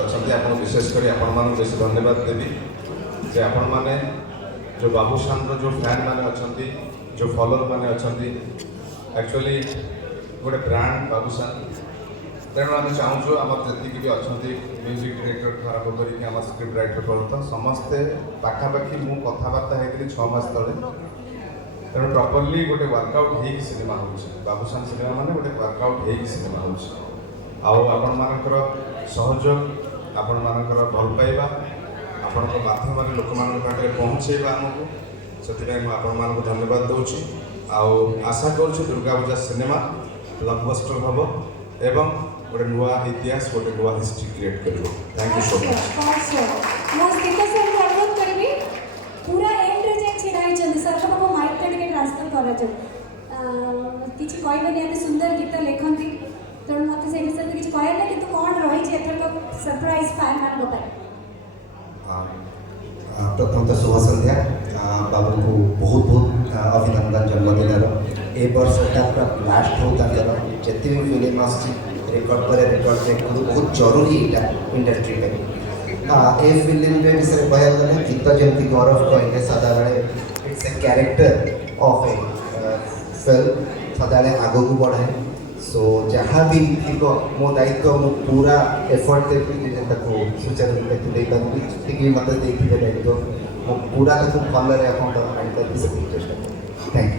अच्छा आप विशेषकर आपण बेस धन्यवाद देवी जे आपण मैंने जो बाबूशान जो फैन मैंने अच्छा जो फॉलोअर मैंने अच्छा एक्चुअली गोटे ब्रांड बाबूशान तेणु आम चाहूँ आम जी भी अच्छा म्यूजिक डायरेक्टर आरंभ कर स्क्रिप्ट राइटर पर्यटन समस्ते पाखापाखि मुझे कथबार्ता होती 6 मास तले तेणु प्रॉपरली गोटे वर्कआउट हो सिनेमा हो बाबूशान सिनेमा माने गोटे वर्कआउट हो सिनेमा हो आपण मानकर सहयोग आपण मानकर भल पाइबा आपण माध्यम लोक पाखे पहुँचेबा आमको से आपण मानक धन्यवाद दूची आशा करुँ दुर्गा पूजा सिनेमा ब्लॉकबस्टर हम एवं गोटे नुआ इतिहास गोटे नुआ हिस्ट्री क्रिएट कर थैंक यू सो मच पूरा एंड रे जे छिड़ा हिचंदी सर को माइक टे टिके ट्रांसफर करा छ किछि कहबे नि एते सुंदर गीत लेखंती तो मते से विषय किछि कहै ना कि तू कोन रहि छ एथर को सरप्राइज फैन मान बताए प्रथम तो शुभ संध्या बाबू को बहुत बहुत अभिनंदन जन्मदिन ए वर्षटा पूरा लास्ट हो ताकर जति भी फिल्म आसी रिकॉर्ड पर रिकॉर्ड से बहुत जरूरी एटा इंडस्ट्री पे ए फिल्म रे विषय कहया गले गीत जमती गौरव कहले सदाबले it's a character of a film सदाबले आगो को बढ़ाए सो जहाँ भी थीको मो दायित्व मो पूरा एफर्ट देती जेता को सुचारू रूप से देता कि मत देती दायित्व मो पूरा तो भलरे अकाउंट माइंड कर सब चेष्टा थैंक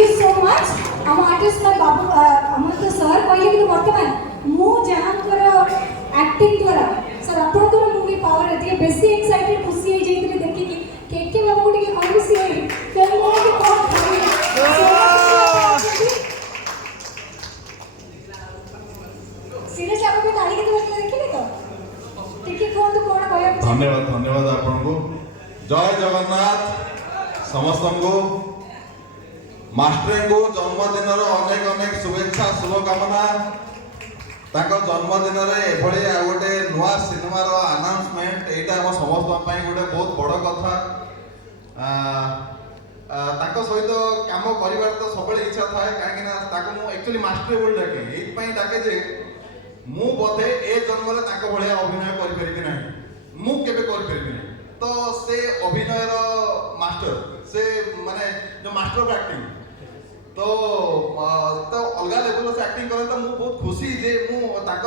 यू सो मच हम आर्टिस्ट ना बाबू हम तो सर कहले कि वर्तमान मु जहां कर एक्टिंग द्वारा सर आपण को मूवी पावर है बेसी एक्साइटेड खुशी हो जाइतले देखि कि के बाबू टिके कहबी से फिल्म हो कि कोन सीरियस आपको ताली के बसले देखिले तो टिके कोन तो कोन कहया धन्यवाद धन्यवाद आपन को जय जगन्नाथ समस्त को मास्टर को जन्मदिन अनेक अनेक शुभेच्छा शुभकामना जन्मदिन एभली गोटे नुआ सिनेमार अनाउंसमेंट यहाँ आम समस्त गोटे बहुत बड़ कथा सहित कम कर तो सब इच्छा थाए कहीं एक्चुअली मास्टर बोल डाके ये डाके जे मु बोधे ए जन्म भाया अभिनय करें ना मुझे तो से अभिनयर मास्टर से माने जो मास्टर ऑफ एक्टिंग तो अलग लेवल से एक्टिंग करे तो मुझे बहुत खुशी जे मु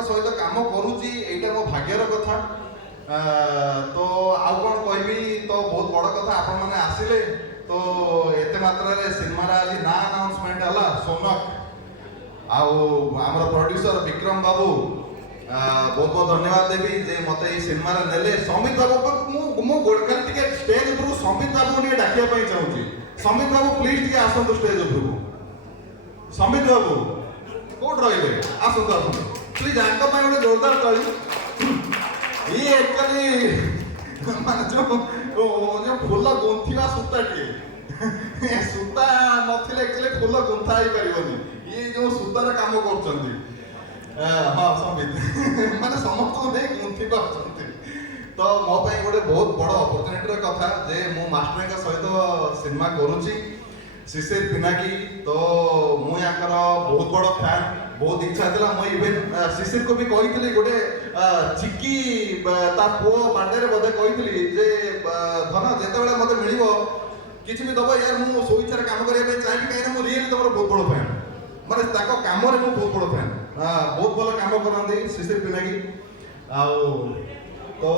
सहित काम करुँची यहाँ मो भाग्यर कथा तो आउ कौन कहबी तो बहुत बड़ कथा आपण मैंने आसिले तो एते मात्रा सिनेमा आज ना अनाउंसमेंट है सोनक आमर प्रोड्यूसर विक्रम बाबू बहुत बहुत धन्यवाद देवी जे मत ये सिनेमा नेले समित बाबू मु गोड़खाली टिके स्टेज ऊपर समित बाबू टिके डाकिया पई चाहूची समित बाबू प्लीज टिके आसंतु स्टेज ऊपर समित बाबू कोड रहिले आसंतु आसंतु प्लीज आंका पई गोटे जोरदार ताली ये एक्चुअली माने जो फूल गुंथिवा सूता टिके सूता नथिले एक्चुअली फूल गुंथा ही परिबनी ये जो सूतार काम करछंती हाँ समित माने समस्त को देख गुंथि करछंती तो मो पई गोटे बहुत बड़ अपॉर्चुनिटी कथा जे मो मास्टर का सहित सिनेमा करूची शिशिर पिनाकी तो मुझे बहुत बड़ फैन बहुत इच्छा था मुझे इवेन शिशिर को भी कही गोटे चिकी ता पुओ बर्थडे बोधे कही जे धन जिते मत मिल किसी भी दब यार मुझे सो इच्छा काम करने चाहिए कहीं मुझे रियली तुम बहुत बड़ फैन माने कम बहुत बड़ फैन बहुत भल काम करते शिशिर पिनाकी तो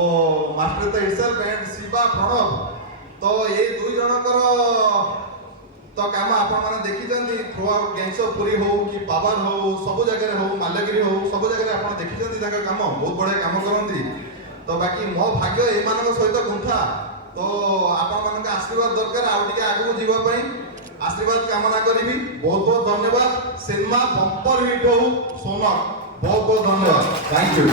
मास्टर तो इटसेल्फ एंड शिवा प्रणव तो ये दुई जनकर तो काम आपने देखी through out gangs of Puri हो कि पावर हो सब जगह हो माल्यगिरी हो सब जगह आप देखी काम बहुत बढ़िया काम करती तो बाकी मो भाग्य एम सहित गुंथा तो आपण आशीर्वाद दरकार आगे आगू जीवाई आशीर्वाद कामना करी बहुत बहुत धन्यवाद सिनेमा बंपर हिट हो सोनक बहुत बहुत धन्यवाद थैंक यू।